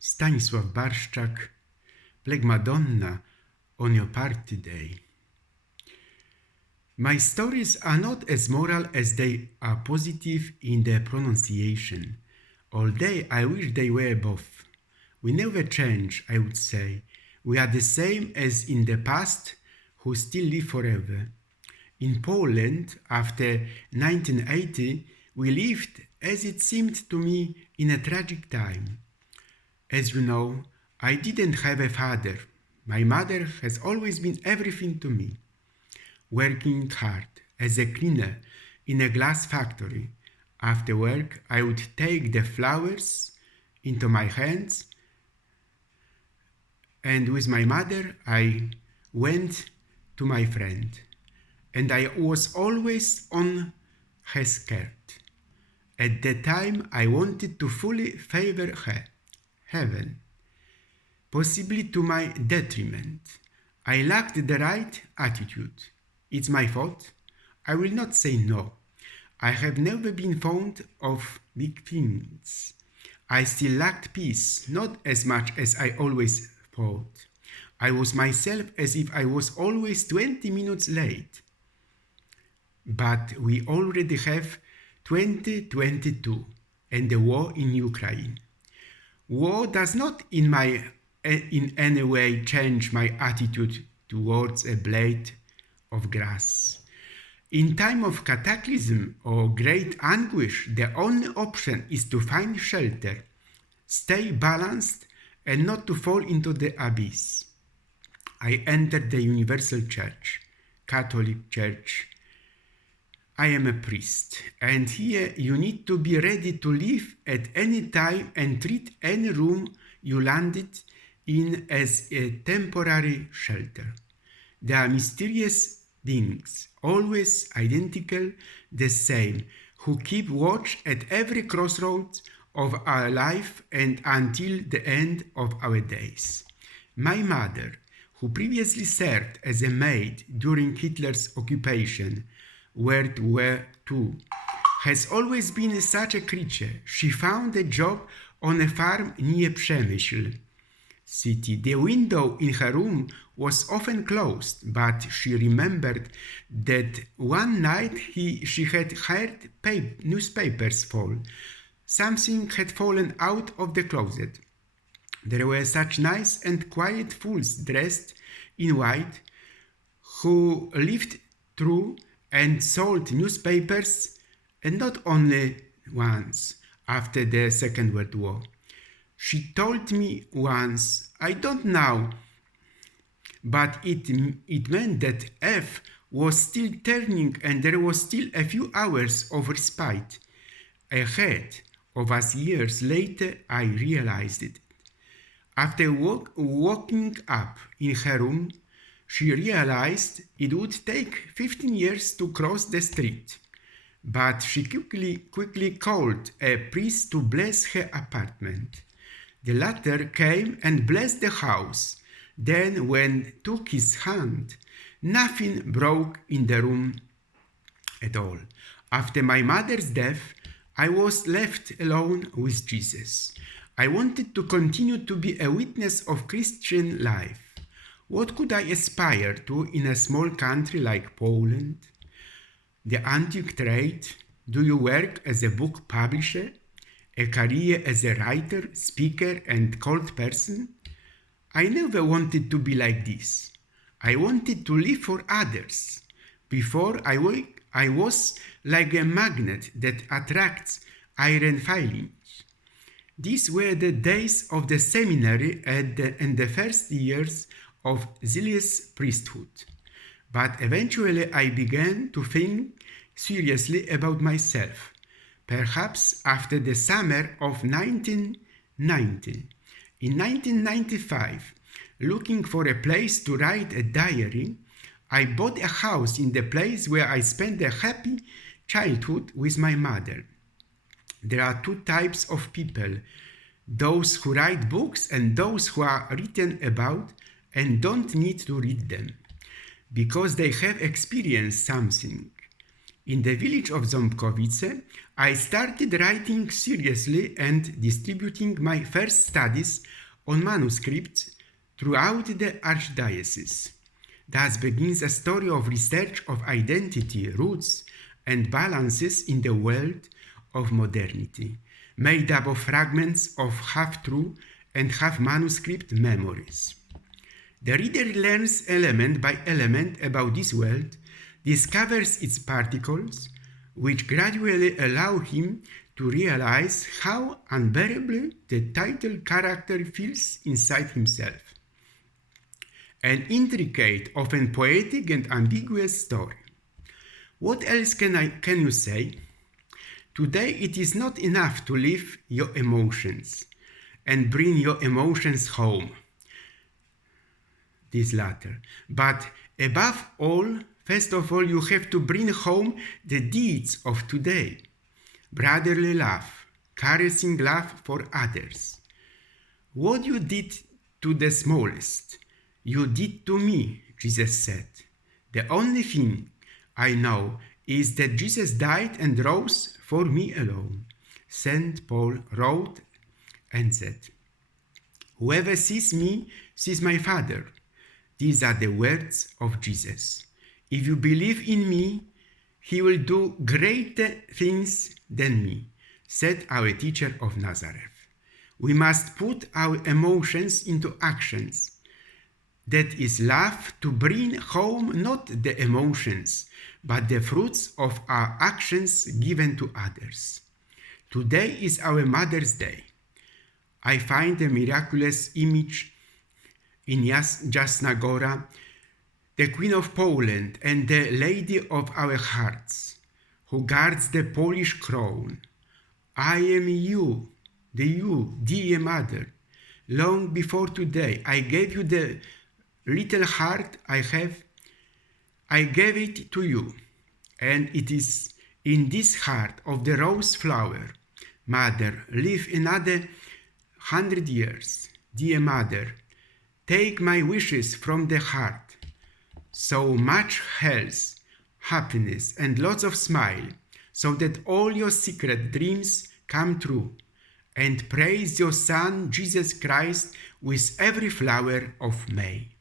Stanisław Barszczak, played Madonna on your party day. My stories are not as moral as they are positive in their pronunciation. All day I wish they were both. We never change, I would say. We are the same as in the past, who still live forever. In Poland, after 1980, we lived, as it seemed to me, in a tragic time. As you know, I didn't have a father. My mother has always been everything to me. Working hard as a cleaner in a glass factory. After work, I would take the flowers into my hands, and with my mother, I went to my friend, and I was always on her skirt. At that time, I wanted to fully favor her, heaven, possibly to my detriment. I lacked the right attitude. It's my fault. I will not say no. I have never been fond of big things. I still lacked peace, not as much as I always thought. I was myself as if I was always 20 minutes late. But we already have 2022 and the war in Ukraine. War does not in any way change my attitude towards a blade of grass. In time of cataclysm or great anguish, the only option is to find shelter, stay balanced, and not to fall into the abyss. I entered the Universal Church, Catholic Church. I am a priest, and here you need to be ready to leave at any time and treat any room you landed in as a temporary shelter. There are mysterious beings, always identical, the same, who keep watch at every crossroads of our life and until the end of our days. My mother, who previously served as a maid during Hitler's occupation, World War II, has always been such a creature. She found a job on a farm near Przemyśl city. The window in her room was often closed, but she remembered that one night she had heard newspapers fall. Something had fallen out of the closet. There were such nice and quiet fools dressed in white who lived through and sold newspapers, and not only once after the Second World War. She told me once, I don't know, but it meant that F was still turning and there was still a few hours of respite ahead of us. Years later, I realized it. After walking up in her room, she realized it would take 15 years to cross the street. But she quickly called a priest to bless her apartment. The latter came and blessed the house. Then, when took his hand, nothing broke in the room at all. After my mother's death, I was left alone with Jesus. I wanted to continue to be a witness of Christian life. What could I aspire to in a small country like Poland? The antique trade? Do you work as a book publisher? A career as a writer, speaker, and cult person? I never wanted to be like this. I wanted to live for others. Before I was like a magnet that attracts iron filings. These were the days of the seminary and the first years of zealous priesthood. But eventually I began to think seriously about myself. Perhaps after the summer of 1990. In 1995, looking for a place to write a diary, I bought a house in the place where I spent a happy childhood with my mother. There are two types of people, those who write books and those who are written about and don't need to read them, because they have experienced something. In the village of Ząbkowice, I started writing seriously and distributing my first studies on manuscripts throughout the archdiocese. Thus begins a story of research of identity, roots, and balances in the world of modernity, made up of fragments of half-true and half-manuscript memories. The reader learns element by element about this world, discovers its particles, which gradually allow him to realize how unbearably the title character feels inside himself. An intricate, often poetic and ambiguous story. What else can you say? Today it is not enough to live your emotions and bring your emotions home. This latter. But above all, first of all, you have to bring home the deeds of today. Brotherly love, caressing love for others. What you did to the smallest, you did to me, Jesus said. The only thing I know is that Jesus died and rose for me alone. St. Paul wrote and said, "Whoever sees me sees my Father." These are the words of Jesus. If you believe in me, he will do greater things than me, said our teacher of Nazareth. We must put our emotions into actions. That is love, to bring home not the emotions, but the fruits of our actions given to others. Today is our Mother's Day. I find a miraculous image in Jasna Gora, the Queen of Poland and the Lady of our hearts, who guards the Polish crown. I am you, dear Mother. Long before today, I gave you the little heart I have. I gave it to you, and it is in this heart of the rose flower. Mother, live another 100 years. Dear Mother, take my wishes from the heart. So much health, happiness, and lots of smile, so that all your secret dreams come true. And praise your Son, Jesus Christ, with every flower of May.